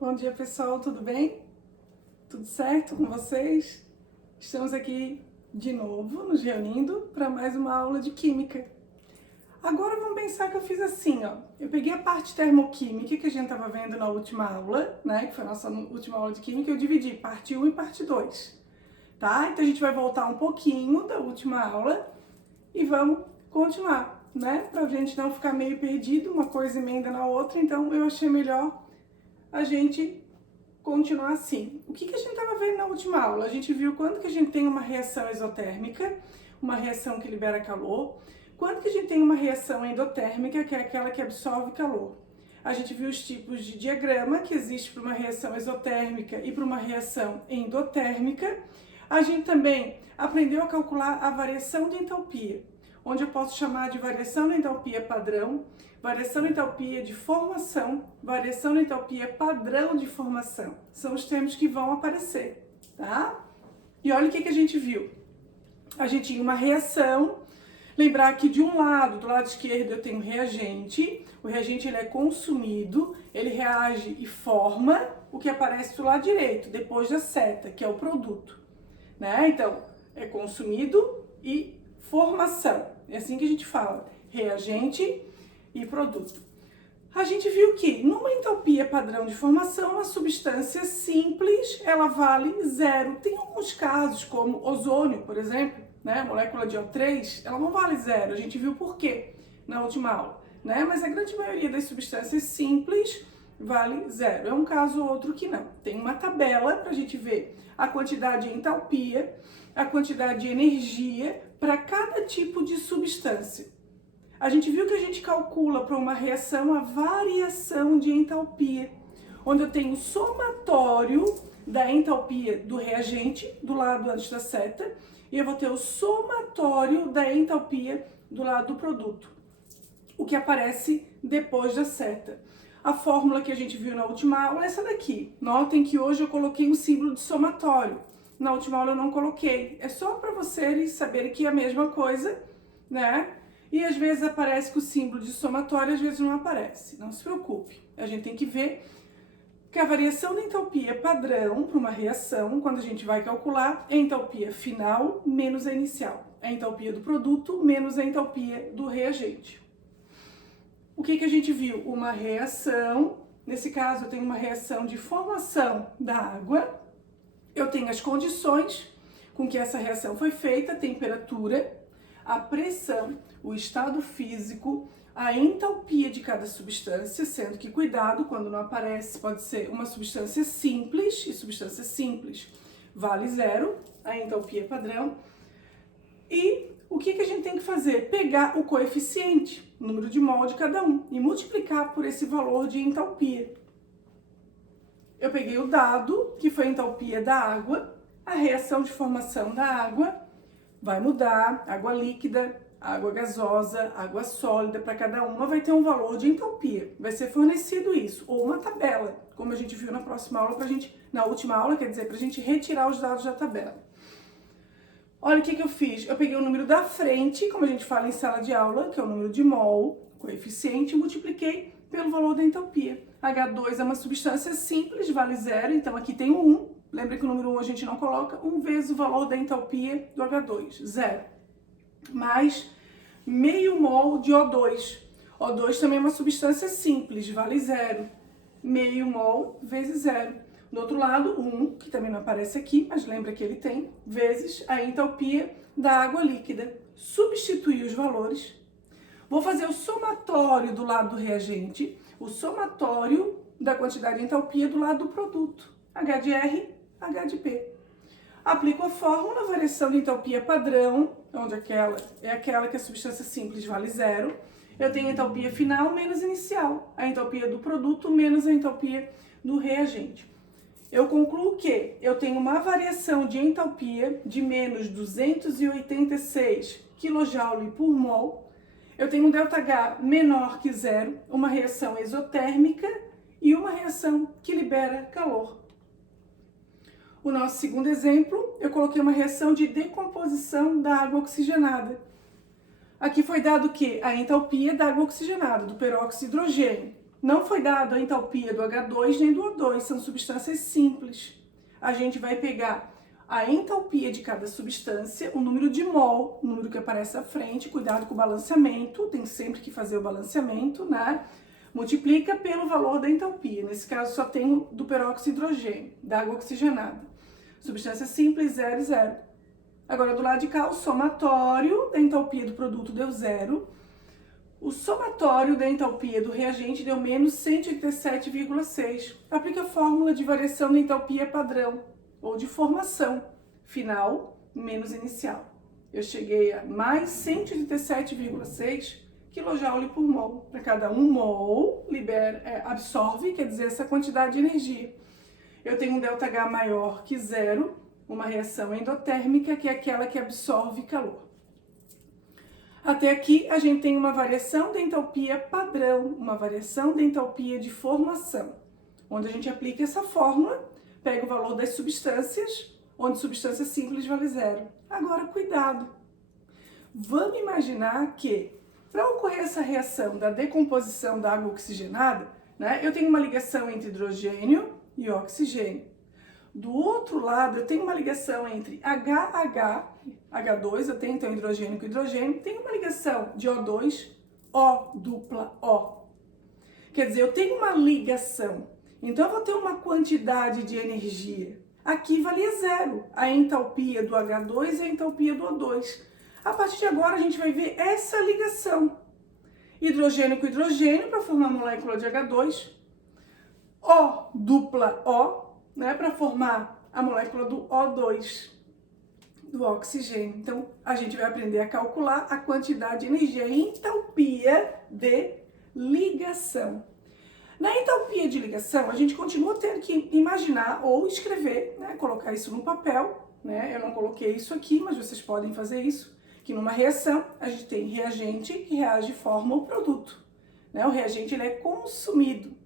Bom dia, pessoal, tudo bem? Tudo certo com vocês? Estamos aqui de novo nos reunindo para mais uma aula de química. Agora vamos pensar que eu fiz assim, ó. Eu peguei a parte termoquímica que a gente estava vendo na última aula, né? Que foi a nossa última aula de química, eu dividi parte 1 e parte 2, tá? Então a gente vai voltar um pouquinho da última aula e vamos continuar, né? Pra gente não ficar meio perdido, uma coisa emenda na outra, então eu achei melhor a gente continuar assim. O que a gente estava vendo na última aula? A gente viu quando que a gente tem uma reação exotérmica, uma reação que libera calor, quando que a gente tem uma reação endotérmica, que é aquela que absorve calor. A gente viu os tipos de diagrama que existe para uma reação exotérmica e para uma reação endotérmica. A gente também aprendeu a calcular a variação de entalpia, onde eu posso chamar de variação de entalpia padrão, variação de entalpia de formação, variação de entalpia padrão de formação. São os termos que vão aparecer, tá? E olha o que a gente viu. A gente tinha uma reação, lembrar que de um lado, do lado esquerdo, eu tenho reagente. O reagente ele é consumido, ele reage e forma o que aparece do lado direito, depois da seta, que é o produto, né? Então, é consumido e formação. É assim que a gente fala, reagente e produto. A gente viu que numa entalpia padrão de formação, uma substância simples, ela vale zero. Tem alguns casos, como ozônio, por exemplo, né? A molécula de O3, ela não vale zero. A gente viu por quê na última aula, né? Mas a grande maioria das substâncias simples vale zero. É um caso ou outro que não. Tem uma tabela para a gente ver a quantidade de entalpia, a quantidade de energia para cada tipo de substância. A gente viu que a gente calcula para uma reação a variação de entalpia, onde eu tenho o somatório da entalpia do reagente do lado antes da seta e eu vou ter o somatório da entalpia do lado do produto, o que aparece depois da seta. A fórmula que a gente viu na última aula é essa daqui. Notem que hoje eu coloquei um símbolo de somatório. Na última aula eu não coloquei. É só para vocês saberem que é a mesma coisa, né? E às vezes aparece com o símbolo de somatório, às vezes não aparece. Não se preocupe. A gente tem que ver que a variação da entalpia padrão para uma reação, quando a gente vai calcular, é a entalpia final menos a inicial. A entalpia do produto menos a entalpia do reagente. O que a gente viu? Uma reação, nesse caso eu tenho uma reação de formação da água, eu tenho as condições com que essa reação foi feita, a temperatura, a pressão, o estado físico, a entalpia de cada substância, sendo que cuidado, quando não aparece, pode ser uma substância simples, e substância simples vale zero, a entalpia padrão, e o que a gente tem que fazer? Pegar o coeficiente, o número de mol de cada um, e multiplicar por esse valor de entalpia. Eu peguei o dado, que foi a entalpia da água, a reação de formação da água vai mudar, água líquida, água gasosa, água sólida, para cada uma vai ter um valor de entalpia. Vai ser fornecido isso, ou uma tabela, como a gente viu na próxima aula, na última aula, quer dizer, para a gente retirar os dados da tabela. Olha o que eu fiz. Eu peguei o número da frente, como a gente fala em sala de aula, que é o número de mol, coeficiente, e multipliquei pelo valor da entalpia. H2 é uma substância simples, vale zero, então aqui tem o 1. Lembra que o número 1 a gente não coloca? 1 vezes o valor da entalpia do H2, zero. Mais meio mol de O2. O2 também é uma substância simples, vale zero. Meio mol vezes zero. Do outro lado, 1, que também não aparece aqui, mas lembra que ele tem, vezes a entalpia da água líquida. Substituir os valores. Vou fazer o somatório do lado do reagente, o somatório da quantidade de entalpia do lado do produto. H de R, H de P. Aplico a fórmula, variação de entalpia padrão, onde é aquela que a substância simples vale zero. Eu tenho a entalpia final menos inicial, a entalpia do produto menos a entalpia do reagente. Eu concluo que eu tenho uma variação de entalpia de menos 286 kJ por mol. Eu tenho um ΔH menor que zero, uma reação exotérmica e uma reação que libera calor. O nosso segundo exemplo, eu coloquei uma reação de decomposição da água oxigenada. Aqui foi dado que a entalpia da água oxigenada, do peróxido de hidrogênio. Não foi dado a entalpia do H2 nem do O2, são substâncias simples. A gente vai pegar a entalpia de cada substância, o número de mol, o número que aparece à frente, cuidado com o balanceamento, tem sempre que fazer o balanceamento, né? Multiplica pelo valor da entalpia, nesse caso só tem o do peróxido de hidrogênio, da água oxigenada. Substância simples, 0 e 0. Agora do lado de cá, o somatório da entalpia do produto deu 0. O somatório da entalpia do reagente deu menos 187,6. Aplica a fórmula de variação da entalpia padrão, ou de formação, final menos inicial. Eu cheguei a mais 187,6 kJ por mol. Para cada 1 mol, absorve, quer dizer, essa quantidade de energia. Eu tenho um ΔH maior que 0, uma reação endotérmica, que é aquela que absorve calor. Até aqui, a gente tem uma variação da entalpia padrão, uma variação da entalpia de formação, onde a gente aplica essa fórmula, pega o valor das substâncias, onde substância simples vale 0. Agora, cuidado! Vamos imaginar que, para ocorrer essa reação da decomposição da água oxigenada, né, eu tenho uma ligação entre hidrogênio e oxigênio. Do outro lado, eu tenho uma ligação entre H2, eu tenho então hidrogênio com hidrogênio, tem uma ligação de O2, O dupla O. Quer dizer, eu tenho uma ligação, então eu vou ter uma quantidade de energia. Aqui valia 0, a entalpia do H2 e a entalpia do O2. A partir de agora, a gente vai ver essa ligação. Hidrogênio com hidrogênio para formar a molécula de H2, O dupla O, né, para formar a molécula do O2, do oxigênio. Então, a gente vai aprender a calcular a quantidade de energia, a entalpia de ligação. Na entalpia de ligação, a gente continua tendo que imaginar ou escrever, né, colocar isso no papel, né? Eu não coloquei isso aqui, mas vocês podem fazer isso, que numa reação, a gente tem reagente que reage e forma o produto, né? O reagente ele é consumido.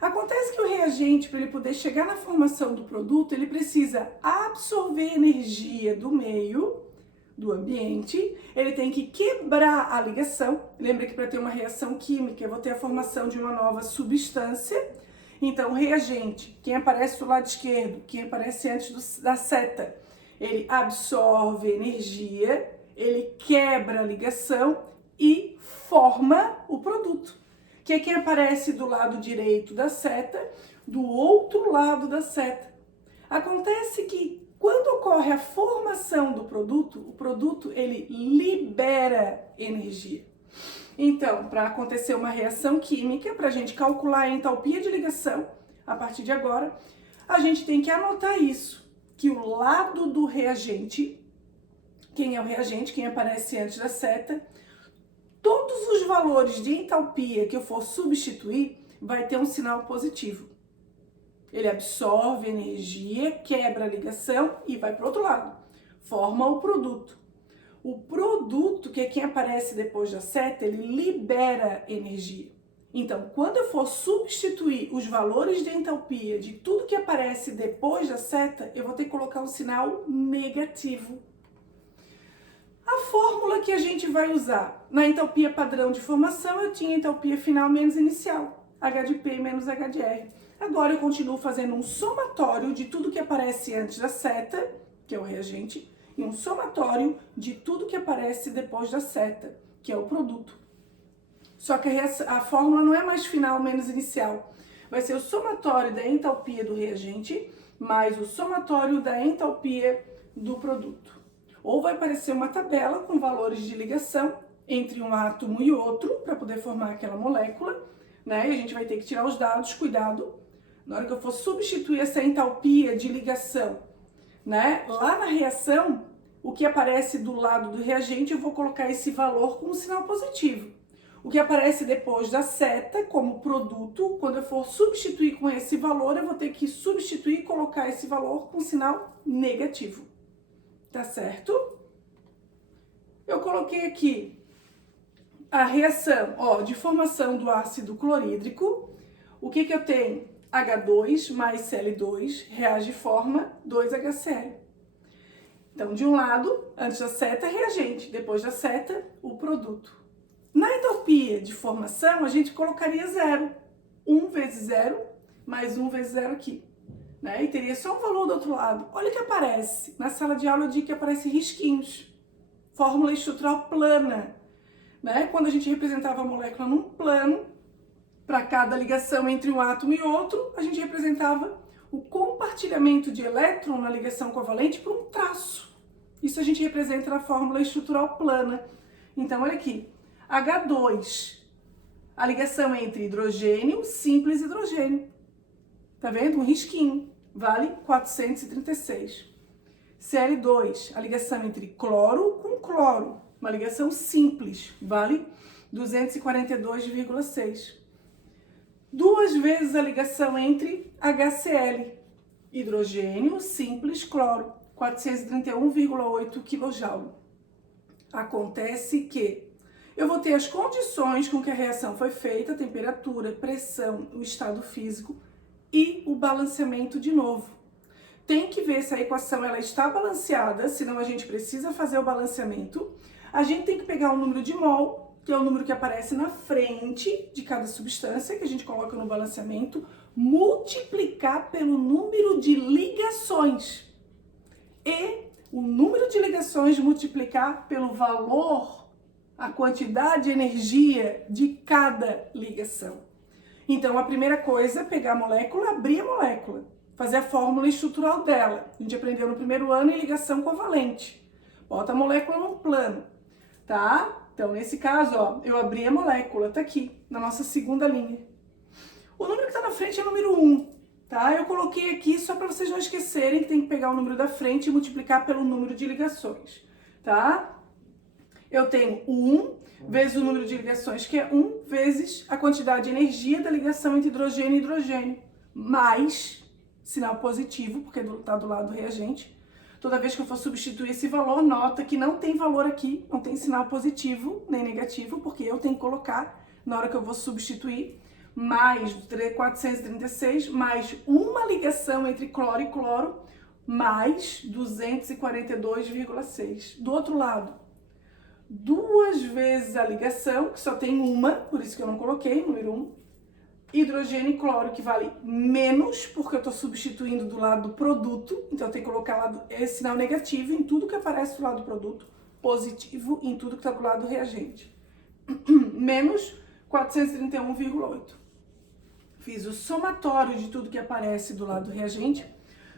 Acontece que o reagente, para ele poder chegar na formação do produto, ele precisa absorver energia do meio, do ambiente, ele tem que quebrar a ligação. Lembra que para ter uma reação química, eu vou ter a formação de uma nova substância. Então, o reagente, quem aparece do lado esquerdo, quem aparece antes da seta, ele absorve energia, ele quebra a ligação e forma o produto, que é quem aparece do lado direito da seta, do outro lado da seta. Acontece que quando ocorre a formação do produto, o produto ele libera energia. Então, para acontecer uma reação química, para a gente calcular a entalpia de ligação, a partir de agora, a gente tem que anotar isso, que o lado do reagente, quem é o reagente, quem aparece antes da seta, todos os valores de entalpia que eu for substituir, vai ter um sinal positivo. Ele absorve energia, quebra a ligação e vai para o outro lado. Forma o produto. O produto, que é quem aparece depois da seta, ele libera energia. Então, quando eu for substituir os valores de entalpia de tudo que aparece depois da seta, eu vou ter que colocar um sinal negativo. A fórmula que a gente vai usar na entalpia padrão de formação, eu tinha entalpia final menos inicial, H de P menos H de R. Agora eu continuo fazendo um somatório de tudo que aparece antes da seta, que é o reagente, e um somatório de tudo que aparece depois da seta, que é o produto. Só que a fórmula não é mais final menos inicial, vai ser o somatório da entalpia do reagente mais o somatório da entalpia do produto. Ou vai aparecer uma tabela com valores de ligação entre um átomo e outro para poder formar aquela molécula, né? E a gente vai ter que tirar os dados, cuidado, na hora que eu for substituir essa entalpia de ligação, né? Lá na reação, o que aparece do lado do reagente, eu vou colocar esse valor com um sinal positivo. O que aparece depois da seta como produto, quando eu for substituir com esse valor, eu vou ter que substituir e colocar esse valor com sinal negativo. Tá certo? Eu coloquei aqui a reação, ó, de formação do ácido clorídrico. O que eu tenho? H2 mais Cl2 reage e forma 2HCl. Então, de um lado, antes da seta, reagente, depois da seta, o produto. Na entalpia de formação, a gente colocaria 0, 1 vezes 0, mais 1 vezes 0 aqui. Né? E teria só um valor do outro lado. Olha o que aparece. Na sala de aula eu digo que aparece risquinhos. Fórmula estrutural plana. Né? Quando a gente representava a molécula num plano, para cada ligação entre um átomo e outro, a gente representava o compartilhamento de elétron na ligação covalente por um traço. Isso a gente representa na fórmula estrutural plana. Então, olha aqui. H2, a ligação entre hidrogênio, simples hidrogênio. Tá vendo? Um risquinho. Vale 436. Cl2, a ligação entre cloro com cloro. Uma ligação simples. Vale 242,6. Duas vezes a ligação entre HCl. Hidrogênio, simples, cloro. 431,8 kJ. Acontece que eu vou ter as condições com que a reação foi feita, a temperatura, pressão, o estado físico e o balanceamento de novo. Tem que ver se a equação ela está balanceada, senão a gente precisa fazer o balanceamento. A gente tem que pegar o número de mol, que é o número que aparece na frente de cada substância, que a gente coloca no balanceamento, multiplicar pelo número de ligações. E o número de ligações multiplicar pelo valor, a quantidade de energia de cada ligação. Então, a primeira coisa é pegar a molécula, abrir a molécula, fazer a fórmula estrutural dela. A gente aprendeu no primeiro ano em ligação covalente. Bota a molécula num plano, tá? Então, nesse caso, ó, eu abri a molécula, tá aqui, na nossa segunda linha. O número que tá na frente é o número 1, tá? Eu coloquei aqui só para vocês não esquecerem que tem que pegar o número da frente e multiplicar pelo número de ligações, tá? Eu tenho 1 vezes o número de ligações, que é 1 vezes a quantidade de energia da ligação entre hidrogênio e hidrogênio, mais sinal positivo, porque está do lado do reagente. Toda vez que eu for substituir esse valor, nota que não tem valor aqui, não tem sinal positivo nem negativo, porque eu tenho que colocar, na hora que eu vou substituir, mais 436, mais uma ligação entre cloro e cloro, mais 242,6. Do outro lado, duas vezes a ligação, que só tem uma, por isso que eu não coloquei, número 1, hidrogênio e cloro, que vale menos, porque eu estou substituindo do lado do produto, então eu tenho que colocar esse sinal negativo em tudo que aparece do lado do produto, positivo em tudo que está do lado do reagente. Menos 431,8. Fiz o somatório de tudo que aparece do lado do reagente,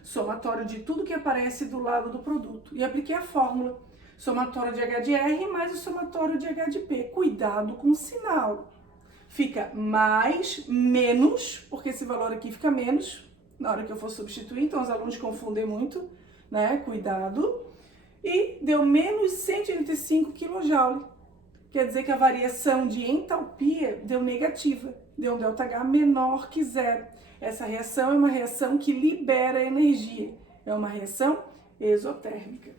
somatório de tudo que aparece do lado do produto, e apliquei a fórmula. Somatório de H de R mais o somatório de H de P. Cuidado com o sinal. Fica mais, menos, porque esse valor aqui fica menos na hora que eu for substituir, então os alunos confundem muito, né? Cuidado. E deu menos 185 kJ. Quer dizer que a variação de entalpia deu negativa, deu um ΔH menor que 0. Essa reação é uma reação que libera energia, é uma reação exotérmica.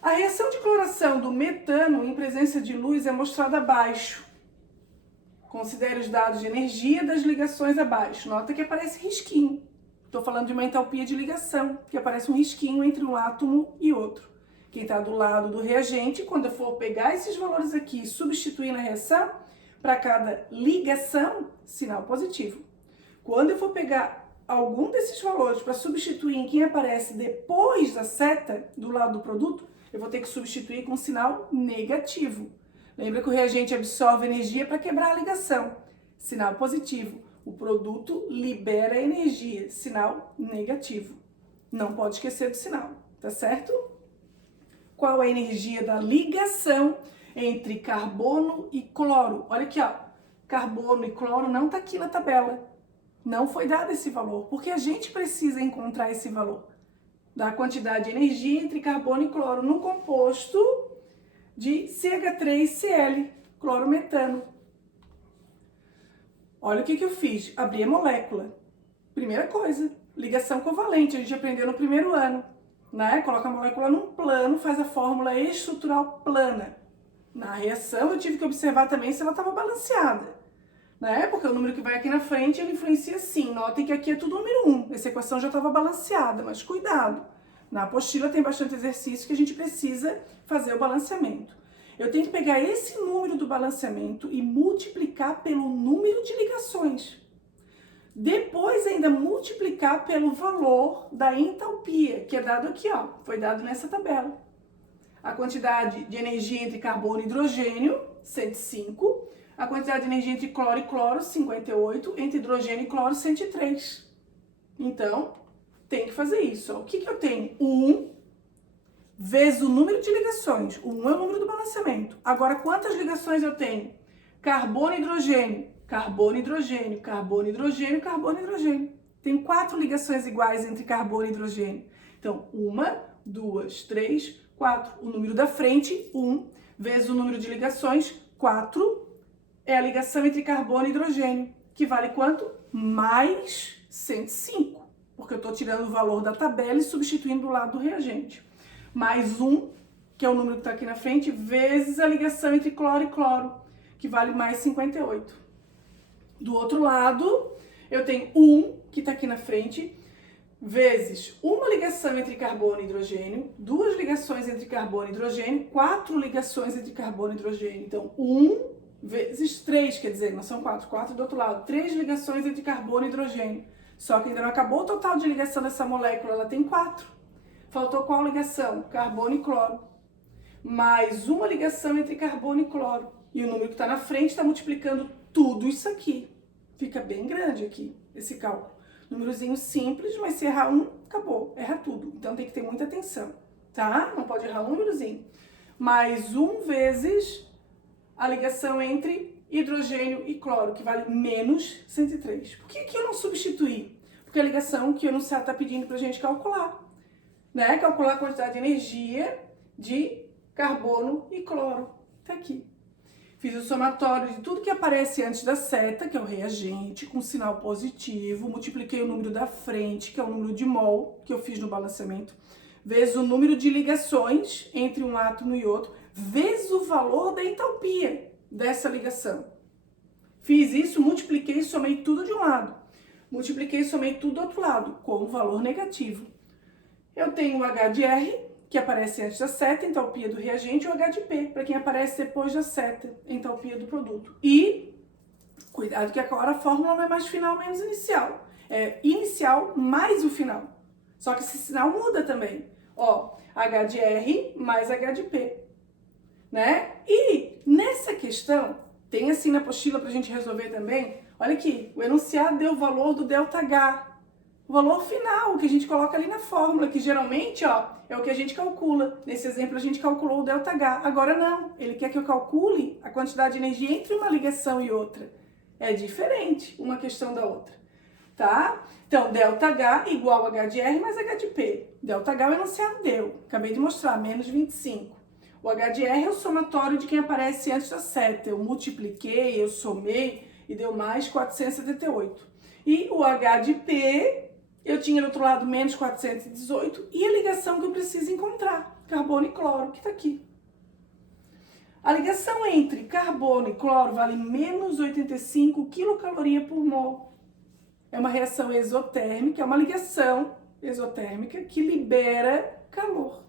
A reação de cloração do metano em presença de luz é mostrada abaixo. Considere os dados de energia das ligações abaixo. Nota que aparece risquinho. Estou falando de uma entalpia de ligação, que aparece um risquinho entre um átomo e outro. Quem está do lado do reagente, quando eu for pegar esses valores aqui e substituir na reação, para cada ligação, sinal positivo. Quando eu for pegar algum desses valores para substituir em quem aparece depois da seta, do lado do produto, eu vou ter que substituir com sinal negativo. Lembra que o reagente absorve energia para quebrar a ligação. Sinal positivo. O produto libera energia. Sinal negativo. Não pode esquecer do sinal, tá certo? Qual é a energia da ligação entre carbono e cloro? Olha aqui, ó. Carbono e cloro não tá aqui na tabela. Não foi dado esse valor, porque a gente precisa encontrar esse valor da quantidade de energia entre carbono e cloro num composto de CH3Cl, clorometano. Olha o que eu fiz. Abri a molécula. Primeira coisa, ligação covalente. A gente aprendeu no primeiro ano, né? Coloca a molécula num plano, faz a fórmula estrutural plana. Na reação eu tive que observar também se ela estava balanceada, né? Porque o número que vai aqui na frente, ele influencia sim. Notem que aqui é tudo número 1. Essa equação já estava balanceada, mas cuidado. Na apostila tem bastante exercício que a gente precisa fazer o balanceamento. Eu tenho que pegar esse número do balanceamento e multiplicar pelo número de ligações. Depois ainda multiplicar pelo valor da entalpia, que é dado aqui, ó, foi dado nessa tabela. A quantidade de energia entre carbono e hidrogênio, 105. A quantidade de energia entre cloro e cloro, 58. Entre hidrogênio e cloro, 103. Então, tem que fazer isso. Ó. O que eu tenho? 1 vezes o número de ligações. O 1 é o número do balanceamento. Agora, quantas ligações eu tenho? Carbono e hidrogênio. Carbono, hidrogênio, carbono, hidrogênio, carbono, hidrogênio. Tem 4 ligações iguais entre carbono e hidrogênio. Então, 1, 2, 3, 4. O número da frente, 1, vezes o número de ligações, 4, é a ligação entre carbono e hidrogênio, que vale quanto? Mais 105, porque eu estou tirando o valor da tabela e substituindo do lado do reagente. Mais 1, que é o número que está aqui na frente, vezes a ligação entre cloro e cloro, que vale mais 58. Do outro lado, eu tenho 1, que está aqui na frente, vezes uma ligação entre carbono e hidrogênio, 2 ligações entre carbono e hidrogênio, 4 ligações entre carbono e hidrogênio. Então, 1 vezes 3, quer dizer, não são 4, 4 do outro lado, 3 ligações entre carbono e hidrogênio. Só que ainda não acabou o total de ligação dessa molécula, ela tem 4. Faltou qual ligação? Carbono e cloro. Mais uma ligação entre carbono e cloro. E o número que está na frente está multiplicando tudo isso aqui. Fica bem grande aqui, esse cálculo. Númerozinho simples, mas se errar um, acabou, erra tudo. Então tem que ter muita atenção, tá? Não pode errar um númerozinho. Mais 1 vezes a ligação entre hidrogênio e cloro, que vale menos 103. Por que eu não substituí? Porque a ligação que o enunciado está pedindo para a gente calcular, né? Calcular a quantidade de energia de carbono e cloro. Tá aqui. Fiz o somatório de tudo que aparece antes da seta, que é o reagente, com sinal positivo. Multipliquei o número da frente, que é o número de mol, que eu fiz no balanceamento, vezes o número de ligações entre um átomo e outro, vezes o valor da entalpia dessa ligação. Fiz isso, multipliquei e somei tudo de um lado. Multipliquei e somei tudo do outro lado, com o valor negativo. Eu tenho o H de R, que aparece antes da seta, entalpia do reagente, e o H de P, para quem aparece depois da seta, entalpia do produto. E, cuidado que agora a fórmula não é mais final menos inicial, é inicial mais o final. Só que esse sinal muda também. Ó, H de R mais H de P, né? E nessa questão, tem assim na apostila para a gente resolver também, olha aqui, o enunciado deu o valor do ΔH, o valor final que a gente coloca ali na fórmula, que geralmente, ó, é o que a gente calcula. Nesse exemplo, a gente calculou o ΔH. Agora não, ele quer que eu calcule a quantidade de energia entre uma ligação e outra. É diferente uma questão da outra, tá? Então, ΔH igual a H de R mais H de P. ΔH o enunciado deu, acabei de mostrar, menos 25. O H de R é o somatório de quem aparece antes da seta. Eu multipliquei, eu somei e deu mais 478. E o H de P, eu tinha do outro lado menos 418 e a ligação que eu preciso encontrar, carbono e cloro, que está aqui. A ligação entre carbono e cloro vale menos 85 quilocaloria por mol. É uma reação exotérmica, é uma ligação exotérmica que libera calor.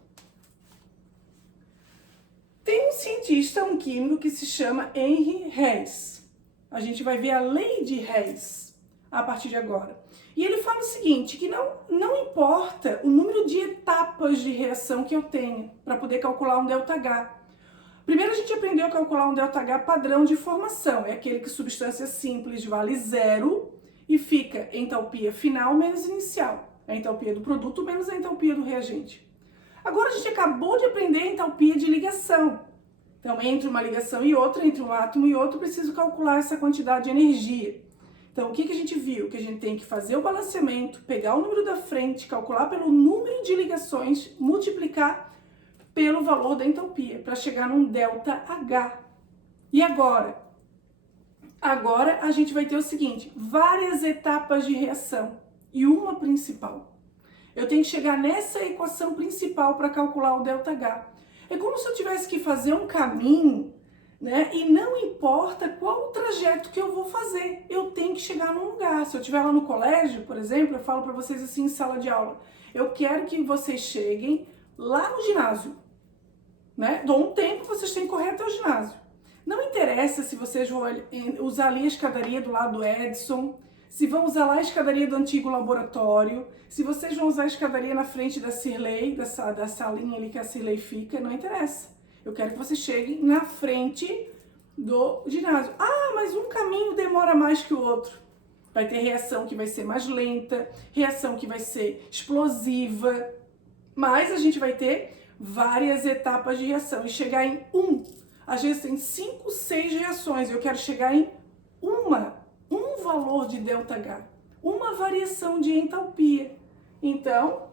Tem um cientista, um químico, que se chama Henri Hess. A gente vai ver a lei de Hess a partir de agora. E ele fala o seguinte, que não importa o número de etapas de reação que eu tenha para poder calcular um ΔH. Primeiro a gente aprendeu a calcular um ΔH padrão de formação, é aquele que substância simples vale 0 e fica entalpia final menos inicial, a entalpia do produto menos a entalpia do reagente. Agora a gente acabou de aprender a entalpia de ligação. Então, entre uma ligação e outra, entre um átomo e outro, eu preciso calcular essa quantidade de energia. Então, o que a gente viu? Que a gente tem que fazer o balanceamento, pegar o número da frente, calcular pelo número de ligações, multiplicar pelo valor da entalpia, para chegar num ΔH. E agora? Agora a gente vai ter o seguinte, várias etapas de reação e uma principal. Eu tenho que chegar nessa equação principal para calcular o ΔH. É como se eu tivesse que fazer um caminho, né? E não importa qual o trajeto que eu vou fazer, eu tenho que chegar num lugar. Se eu estiver lá no colégio, por exemplo, eu falo para vocês assim em sala de aula, eu quero que vocês cheguem lá no ginásio, né? Dou um tempo, vocês têm que correr até o ginásio. Não interessa se vocês vão usar ali a escadaria do lado do Edson, se vão usar lá a escadaria do antigo laboratório, se vocês vão usar a escadaria na frente da Cirlei, da salinha ali que a Cirlei fica, não interessa. Eu quero que vocês cheguem na frente do ginásio. Ah, mas um caminho demora mais que o outro. Vai ter reação que vai ser mais lenta, reação que vai ser explosiva, mas a gente vai ter várias etapas de reação e chegar em às vezes tem 5, 6 reações, eu quero chegar em um valor de ΔH, uma variação de entalpia. Então,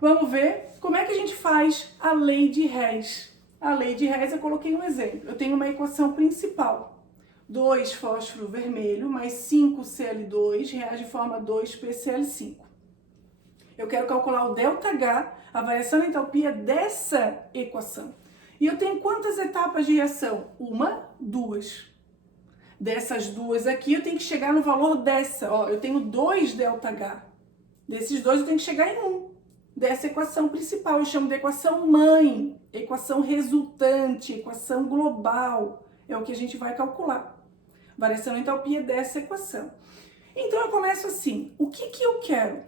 vamos ver como é que a gente faz a lei de Hess. A lei de Hess, eu coloquei um exemplo. Eu tenho uma equação principal. 2 fósforo vermelho mais 5 Cl2 reage de forma 2PCl5. Eu quero calcular o ΔH, a variação de entalpia dessa equação. E eu tenho quantas etapas de reação? 1, 2. Dessas duas aqui, eu tenho que chegar no valor dessa. Ó, eu tenho 2 ΔH. Desses 2, eu tenho que chegar em 1. Dessa equação principal, eu chamo de equação mãe, equação resultante, equação global. É o que a gente vai calcular. Variação de entalpia dessa equação. Então, eu começo assim. O que eu quero?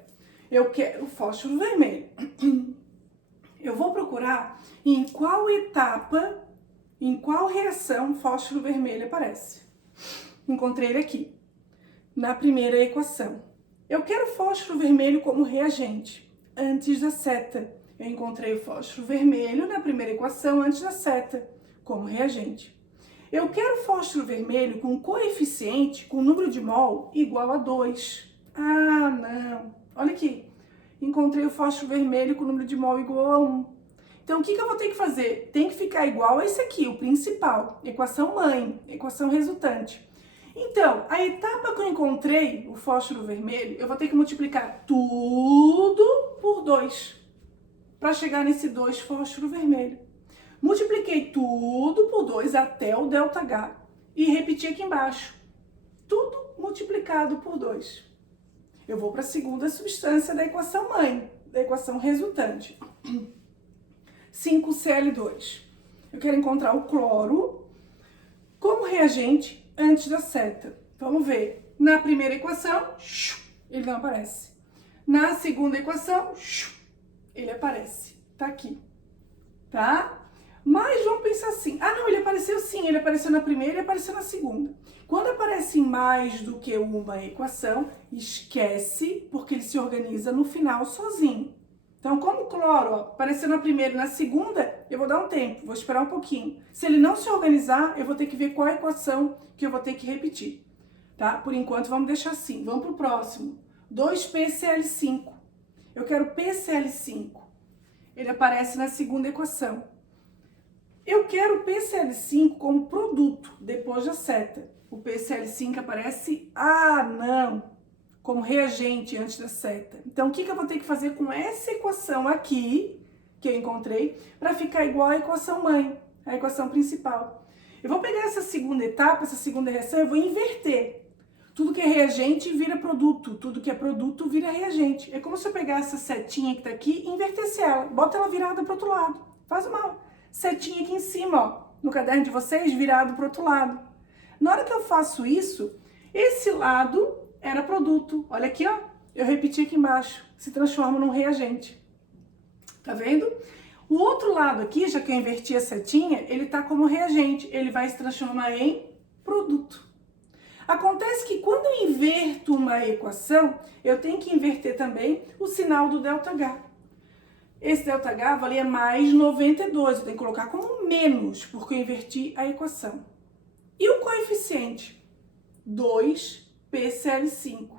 Eu quero o fósforo vermelho. Eu vou procurar em qual etapa, em qual reação fósforo vermelho aparece. Encontrei ele aqui, na primeira equação. Eu quero fósforo vermelho como reagente, antes da seta. Eu encontrei o fósforo vermelho na primeira equação, antes da seta, como reagente. Eu quero fósforo vermelho com coeficiente, com número de mol igual a 2. Ah, não. Olha aqui. Encontrei o fósforo vermelho com número de mol igual a 1. Então, o que eu vou ter que fazer? Tem que ficar igual a esse aqui, o principal. Equação mãe, equação resultante. Então, a etapa que eu encontrei, o fósforo vermelho, eu vou ter que multiplicar tudo por 2 para chegar nesse 2 fósforo vermelho. Multipliquei tudo por 2 até o ΔH e repeti aqui embaixo. Tudo multiplicado por 2. Eu vou para a segunda substância da equação mãe, da equação resultante. 5Cl2. Eu quero encontrar o cloro como reagente antes da seta. Vamos ver. Na primeira equação, ele não aparece. Na segunda equação, ele aparece. Tá aqui. Tá? Mas vamos pensar assim. Ah, não, ele apareceu sim. Ele apareceu na primeira e apareceu na segunda. Quando aparece mais do que uma equação, esquece, porque ele se organiza no final sozinho. Então, como o cloro apareceu na primeira e na segunda, eu vou dar um tempo, vou esperar um pouquinho. Se ele não se organizar, eu vou ter que ver qual é a equação que eu vou ter que repetir. Tá? Por enquanto, vamos deixar assim. Vamos para o próximo. 2PCl5. Eu quero PCl5. Ele aparece na segunda equação. Eu quero o PCl5 como produto, depois da seta. O PCl5 aparece, como reagente antes da seta. Então, o que eu vou ter que fazer com essa equação aqui, que eu encontrei, para ficar igual à equação mãe, a equação principal? Eu vou pegar essa segunda etapa, essa segunda reação, eu vou inverter. Tudo que é reagente vira produto, tudo que é produto vira reagente. É como se eu pegasse essa setinha que tá aqui e invertesse ela, bota ela virada para o outro lado. Faz uma setinha aqui em cima, ó, no caderno de vocês, virado para o outro lado. Na hora que eu faço isso, esse lado era produto. Olha aqui, ó. Eu repeti aqui embaixo. Se transforma num reagente. Tá vendo? O outro lado aqui, já que eu inverti a setinha, ele tá como reagente. Ele vai se transformar em produto. Acontece que quando eu inverto uma equação, eu tenho que inverter também o sinal do ΔH. Esse ΔH valia mais 92. Eu tenho que colocar como menos, porque eu inverti a equação. E o coeficiente? 2PCl5.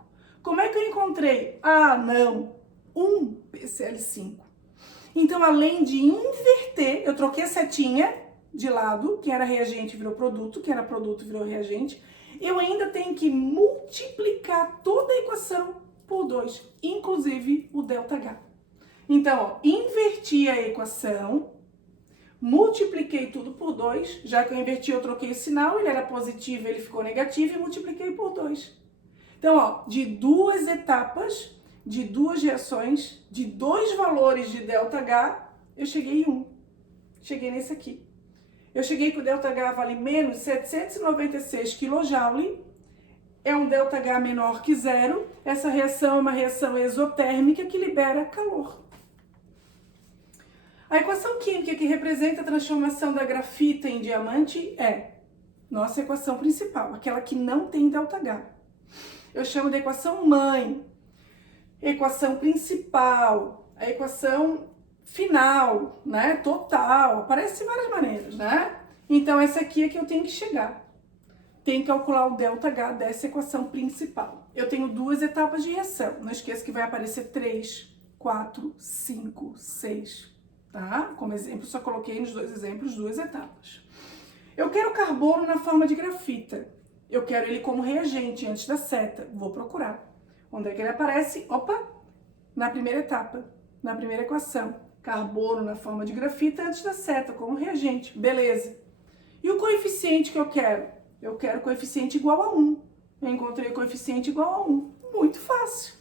Como é que eu encontrei? 1PCl5. Então, além de inverter, eu troquei a setinha de lado, que era reagente virou produto, que era produto virou reagente, eu ainda tenho que multiplicar toda a equação por 2, inclusive o ΔH. Então, ó, inverti a equação, multipliquei tudo por 2, já que eu inverti, eu troquei o sinal, ele era positivo, ele ficou negativo e multipliquei por 2. Então, ó, de duas etapas, de duas reações, de 2 valores de ΔH, eu cheguei em 1. Cheguei nesse aqui. Eu cheguei que o ΔH vale menos 796 kJ é um ΔH menor que zero. Essa reação é uma reação exotérmica que libera calor. A equação química que representa a transformação da grafita em diamante é nossa equação principal, aquela que não tem ΔH. Eu chamo de equação mãe, equação principal, a equação final, né? Total, aparece de várias maneiras, né? Então essa aqui é que eu tenho que chegar. Tem que calcular o ΔH dessa equação principal. Eu tenho duas etapas de reação. Não esqueça que vai aparecer 3, 4, 5, 6, tá? Como exemplo, só coloquei nos dois exemplos duas etapas. Eu quero carbono na forma de grafita. Eu quero ele como reagente antes da seta. Vou procurar. Onde é que ele aparece? Opa! Na primeira etapa, na primeira equação. Carbono na forma de grafita antes da seta, como reagente. Beleza. E o coeficiente que eu quero? Eu quero coeficiente igual a 1. Eu encontrei o coeficiente igual a 1. Muito fácil.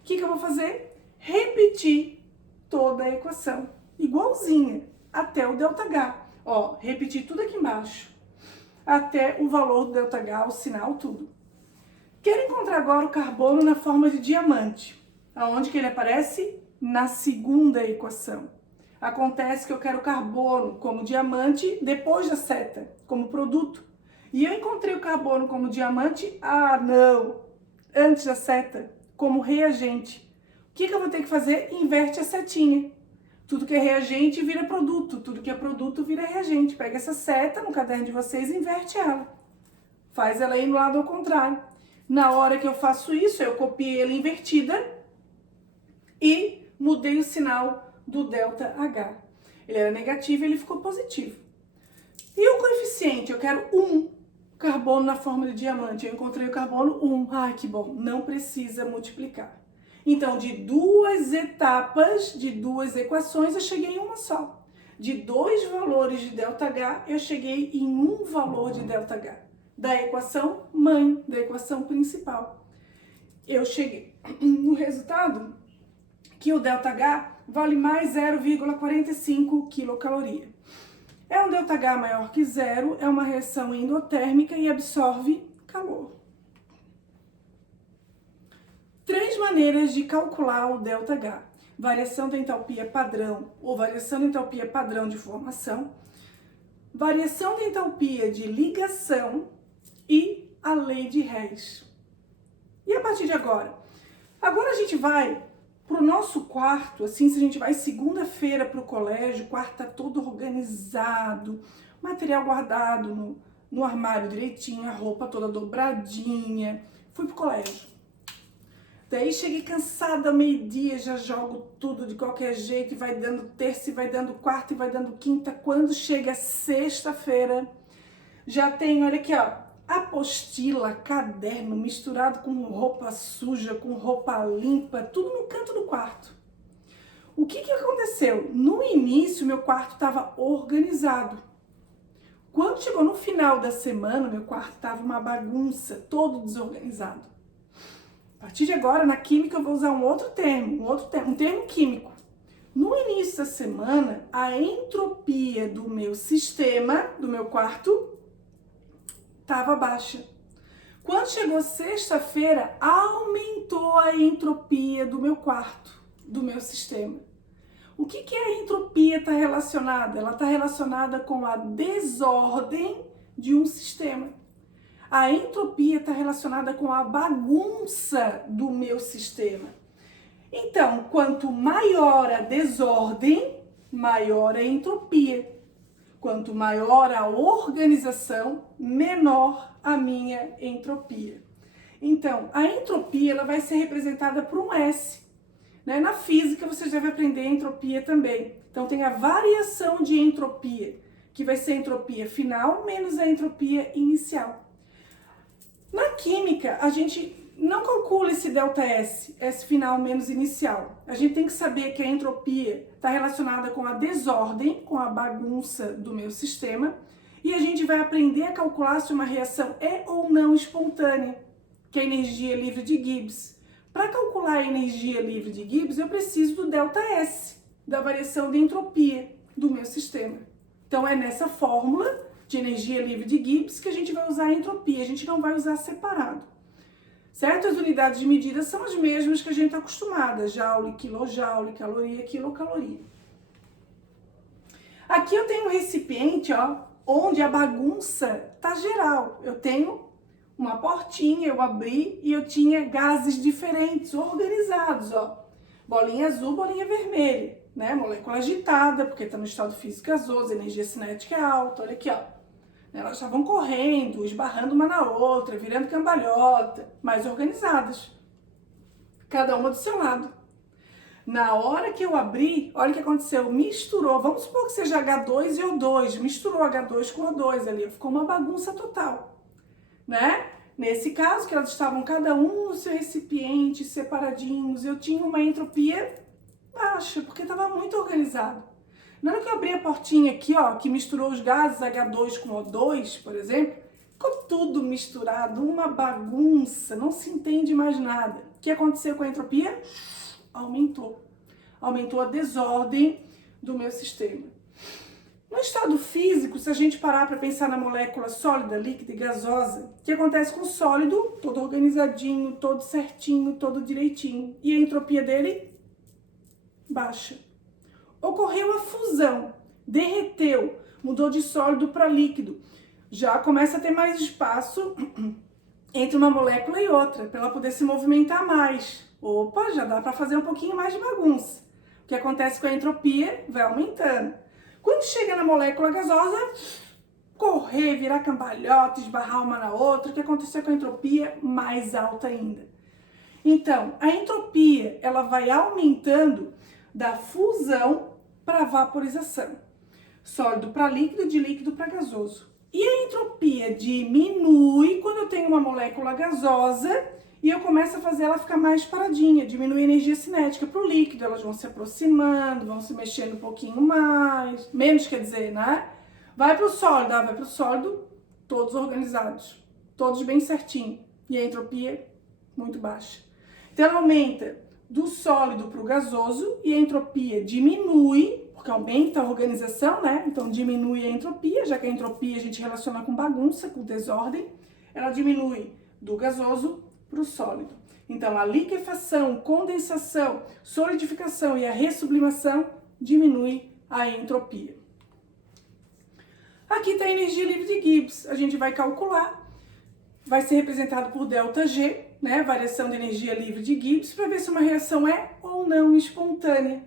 O que eu vou fazer? Repetir toda a equação. Igualzinha, até o ΔH. Ó, repetir tudo aqui embaixo. Até o valor do ΔH, o sinal, tudo. Quero encontrar agora o carbono na forma de diamante. Aonde que ele aparece? Na segunda equação. Acontece que eu quero carbono como diamante depois da seta, como produto. E eu encontrei o carbono como diamante, não, antes da seta, como reagente. O que eu vou ter que fazer? Inverte a setinha. Tudo que é reagente vira produto, tudo que é produto vira reagente. Pega essa seta no caderno de vocês e inverte ela. Faz ela ir no lado ao contrário. Na hora que eu faço isso, eu copiei ela invertida e mudei o sinal do ΔH. Ele era negativo e ele ficou positivo. E o coeficiente? Eu quero 1. Carbono na forma de diamante. Eu encontrei o carbono 1. Ai, que bom. Não precisa multiplicar. Então, de duas etapas, de duas equações, eu cheguei em uma só. De dois valores de ΔH, eu cheguei em um valor de ΔH. Da equação mãe, da equação principal. Eu cheguei no resultado que o ΔH vale mais 0,45 quilocaloria. É um ΔH maior que zero, é uma reação endotérmica e absorve calor. 3 maneiras de calcular o ΔH. Variação da entalpia padrão ou variação da entalpia padrão de formação, variação da entalpia de ligação e a lei de Hess. E a partir de agora? Agora a gente vai pro nosso quarto, assim, se a gente vai segunda-feira pro colégio, o quarto tá todo organizado, material guardado no armário direitinho, a roupa toda dobradinha. Fui pro colégio. Daí cheguei cansada, meio-dia, já jogo tudo de qualquer jeito, e vai dando terça, e vai dando quarta, e vai dando quinta. Quando chega sexta-feira, já tenho, olha aqui, ó, apostila, caderno, misturado com roupa suja, com roupa limpa, tudo no canto do quarto. O que aconteceu? No início, meu quarto estava organizado. Quando chegou no final da semana, meu quarto estava uma bagunça, todo desorganizado. A partir de agora, na química, eu vou usar um termo químico. No início da semana, a entropia do meu sistema, do meu quarto, estava baixa. Quando chegou sexta-feira, aumentou a entropia do meu quarto, do meu sistema. O que a entropia está relacionada? Ela está relacionada com a desordem de um sistema. A entropia está relacionada com a bagunça do meu sistema. Então, quanto maior a desordem, maior a entropia. Quanto maior a organização, menor a minha entropia. Então, a entropia ela vai ser representada por um S. Né? Na física, você deve aprender a entropia também. Então, tem a variação de entropia, que vai ser a entropia final menos a entropia inicial. Na química, a gente não calcula esse ΔS, S final menos inicial. A gente tem que saber que a entropia está relacionada com a desordem, com a bagunça do meu sistema, e a gente vai aprender a calcular se uma reação é ou não espontânea, que é a energia livre de Gibbs. Para calcular a energia livre de Gibbs, eu preciso do ΔS, da variação de entropia do meu sistema. Então, é nessa fórmula de energia livre de Gibbs que a gente vai usar a entropia, a gente não vai usar separado. certo? As unidades de medida são as mesmas que a gente está acostumada, joule, quilojoule, caloria, quilocaloria. Aqui eu tenho um recipiente, ó, onde a bagunça tá geral. Eu tenho uma portinha, eu abri e eu tinha gases diferentes, organizados, ó. Bolinha azul, bolinha vermelha, né? Molécula agitada, porque está no estado físico gasoso, energia cinética é alta, olha aqui, ó. Elas estavam correndo, esbarrando uma na outra, virando cambalhota, mais organizadas. Cada uma do seu lado. Na hora que eu abri, olha o que aconteceu, misturou, vamos supor que seja H2 e O2, misturou H2 com O2 ali, ficou uma bagunça total, né? Nesse caso, que elas estavam cada um no seu recipiente, separadinhos, eu tinha uma entropia baixa, porque estava muito organizado. Na hora que eu abri a portinha aqui, ó, que misturou os gases H2 com O2, por exemplo, ficou tudo misturado, uma bagunça, não se entende mais nada. O que aconteceu com a entropia? Aumentou. Aumentou a desordem do meu sistema. No estado físico, se a gente parar para pensar na molécula sólida, líquida e gasosa, o que acontece com o sólido? Todo organizadinho, todo certinho, todo direitinho. E a entropia dele? Baixa. Ocorreu a fusão, derreteu, mudou de sólido para líquido. Já começa a ter mais espaço entre uma molécula e outra, para ela poder se movimentar mais. Opa, já dá para fazer um pouquinho mais de bagunça. O que acontece com a entropia? Vai aumentando. Quando chega na molécula gasosa, correr, virar cambalhota, esbarrar uma na outra, o que aconteceu com a entropia? Mais alta ainda. Então, a entropia, ela vai aumentando da fusão para vaporização. Sólido para líquido, de líquido para gasoso. E a entropia diminui quando eu tenho uma molécula gasosa e eu começo a fazer ela ficar mais paradinha, diminui a energia cinética para o líquido, elas vão se aproximando, vão se mexendo um pouquinho mais, menos quer dizer, né? Vai para o sólido, vai para o sólido, todos organizados, todos bem certinho, e a entropia muito baixa. Então ela aumenta do sólido para o gasoso e a entropia diminui, porque aumenta a organização, né? Então diminui a entropia, já que a entropia a gente relaciona com bagunça, com desordem, ela diminui do gasoso para o sólido. Então, a liquefação, condensação, solidificação e a ressublimação diminui a entropia. Aqui está a energia livre de Gibbs. A gente vai calcular, vai ser representado por ΔG, né, variação de energia livre de Gibbs, para ver se uma reação é ou não espontânea.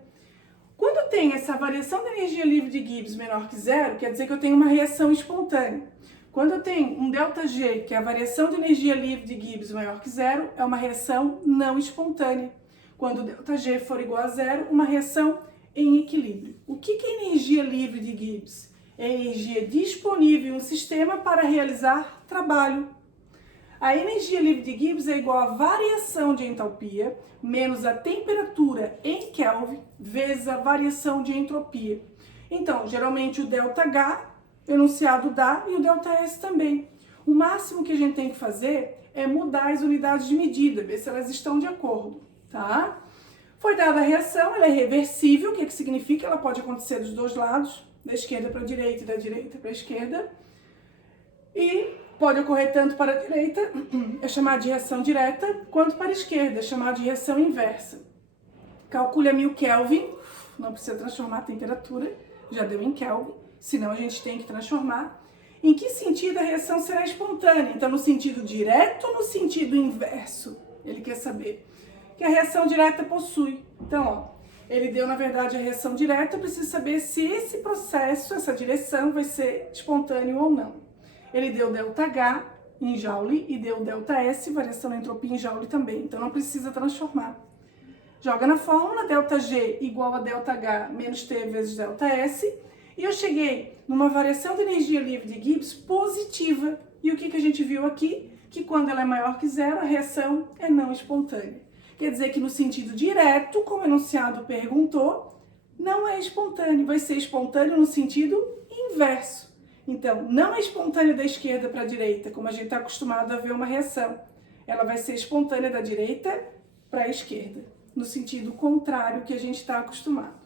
Quando tem essa variação de energia livre de Gibbs menor que zero, quer dizer que eu tenho uma reação espontânea. Quando eu tenho um ΔG, que é a variação de energia livre de Gibbs maior que zero, é uma reação não espontânea. Quando o ΔG for igual a zero, uma reação em equilíbrio. O que é energia livre de Gibbs? É energia disponível em um sistema para realizar trabalho. A energia livre de Gibbs é igual a variação de entalpia menos a temperatura em Kelvin vezes a variação de entropia. Então, geralmente o ΔH enunciado dá e o ΔS também. O máximo que a gente tem que fazer é mudar as unidades de medida, ver se elas estão de acordo, tá? Foi dada a reação, ela é reversível, o que significa? Ela pode acontecer dos dois lados, da esquerda para a direita e da direita para a esquerda. E pode ocorrer tanto para a direita, é chamada de reação direta, quanto para a esquerda, é chamada de reação inversa. Calcule a 1000 Kelvin, não precisa transformar a temperatura, já deu em Kelvin, senão a gente tem que transformar. Em que sentido a reação será espontânea? Então, no sentido direto ou no sentido inverso? Ele quer saber. Que a reação direta possui. Então, ó, ele deu, na verdade, a reação direta, eu preciso saber se esse processo, essa direção, vai ser espontâneo ou não. Ele deu ΔH em Joule e deu ΔS, variação da entropia em Joule também. Então, não precisa transformar. Joga na fórmula, ΔG igual a ΔH menos T vezes ΔS. E eu cheguei numa variação de energia livre de Gibbs positiva. E o que a gente viu aqui? Que quando ela é maior que zero, a reação é não espontânea. Quer dizer que no sentido direto, como o enunciado perguntou, não é espontâneo. Vai ser espontâneo no sentido inverso. Então, não é espontâneo da esquerda para a direita, como a gente está acostumado a ver uma reação. Ela vai ser espontânea da direita para a esquerda, no sentido contrário que a gente está acostumado.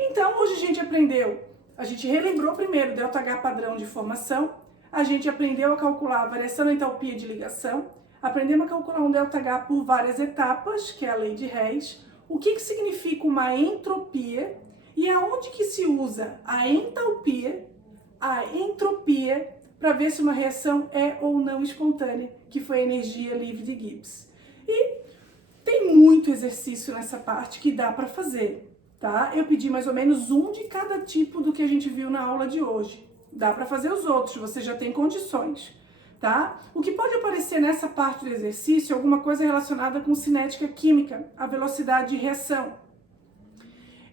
Então, hoje a gente relembrou primeiro o ΔH padrão de formação, a gente aprendeu a calcular a variação da entalpia de ligação, aprendemos a calcular um ΔH por várias etapas, que é a lei de Hess, o que significa uma entropia e aonde que se usa a entalpia, a entropia, para ver se uma reação é ou não espontânea, que foi a energia livre de Gibbs. E tem muito exercício nessa parte que dá para fazer, tá? Eu pedi mais ou menos um de cada tipo do que a gente viu na aula de hoje. Dá para fazer os outros, você já tem condições, tá? O que pode aparecer nessa parte do exercício é alguma coisa relacionada com cinética química, a velocidade de reação.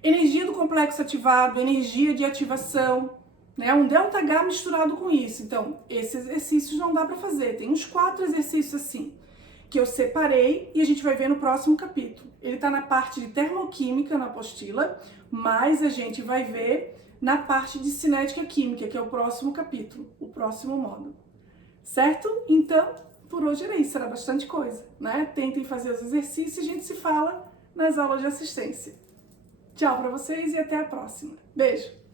Energia do complexo ativado, energia de ativação, né? Um ΔH misturado com isso. Então, esses exercícios não dá para fazer. Tem uns 4 exercícios assim, que eu separei e a gente vai ver no próximo capítulo. Ele está na parte de termoquímica na apostila, mas a gente vai ver na parte de cinética química, que é o próximo capítulo, o próximo módulo. Certo? Então, por hoje era isso, era bastante coisa, né? Tentem fazer os exercícios e a gente se fala nas aulas de assistência. Tchau para vocês e até a próxima. Beijo!